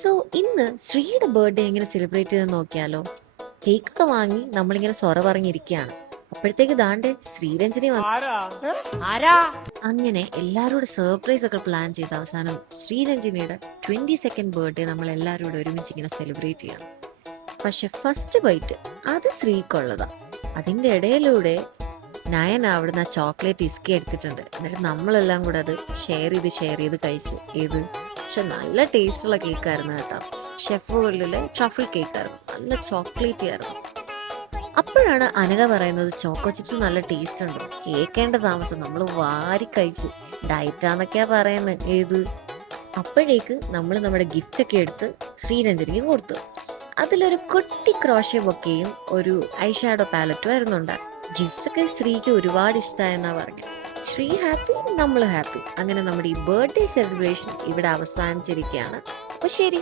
So ഇന്ന് ശ്രീയുടെ birthday എങ്ങനെ celebrate ചെയ്ത് നോക്കിയാലോ? കേക്കൊക്കെ വാങ്ങി നമ്മളിങ്ങനെ സൊറ പറഞ്ഞിരിക്കുകയാണ്. അപ്പോഴത്തേക്ക് ദാണ്ടെ ശ്രീരഞ്ജനി അങ്ങനെ എല്ലാവരോടും സർപ്രൈസ് ഒക്കെ പ്ലാൻ ചെയ്ത അവസാനം ശ്രീരഞ്ജനിയുടെ 22nd ബർത്ത്ഡേ നമ്മൾ എല്ലാവരോടും ഒരുമിച്ച് ഇങ്ങനെ സെലിബ്രേറ്റ് ചെയ്യണം. പക്ഷെ ഫസ്റ്റ് ബൈറ്റ് അത് ശ്രീക്കുള്ളതാ. അതിന്റെ ഇടയിലൂടെ നയൻ അവിടുന്ന് ആ ചോക്ലേറ്റ് ഇസ്കി എടുത്തിട്ടുണ്ട്. എന്നിട്ട് നമ്മളെല്ലാം കൂടെ അത് ഷെയർ ചെയ്ത് കഴിച്ച് പക്ഷെ നല്ല ടേസ്റ്റുള്ള കേക്കായിരുന്നു കേട്ടോ. ഷെഫ് വേൾഡിലെ ട്രഫിൾ കേക്കായിരുന്നു, നല്ല ചോക്ലേറ്റി ആയിരുന്നു. അപ്പോഴാണ് അനഘ പറയുന്നത് ചോക്കോ ചിപ്സ് നല്ല ടേസ്റ്റ് ഉണ്ട്, കേൾക്കേണ്ട താമസം. നമ്മൾ വാരി കഴിച്ചു. ഡയറ്റാന്നൊക്കെയാ പറയുന്നത്. അപ്പോഴേക്ക് നമ്മൾ നമ്മുടെ ഗിഫ്റ്റ് ഒക്കെ എടുത്ത് ശ്രീരഞ്ജനിക്ക് കൊടുത്തു. അതിലൊരു കുട്ടി ക്രോഷ്യ ബൊക്കെയും ഒരു ഐഷാഡോ പാലറ്റും ആയിരുന്നുണ്ട്. ഗിഫ്റ്റ്സ് ഒക്കെ ശ്രീക്ക് ഒരുപാട് ഇഷ്ടമായെന്നാ പറഞ്ഞത്. ശ്രീ ഹാപ്പി, നമ്മൾ ഹാപ്പി. അങ്ങനെ നമ്മുടെ ഈ ബർത്ത്ഡേ സെലിബ്രേഷൻ ഇവിടെ അവസാനിച്ചിരിക്കുകയാണ്. അപ്പൊ ശരി.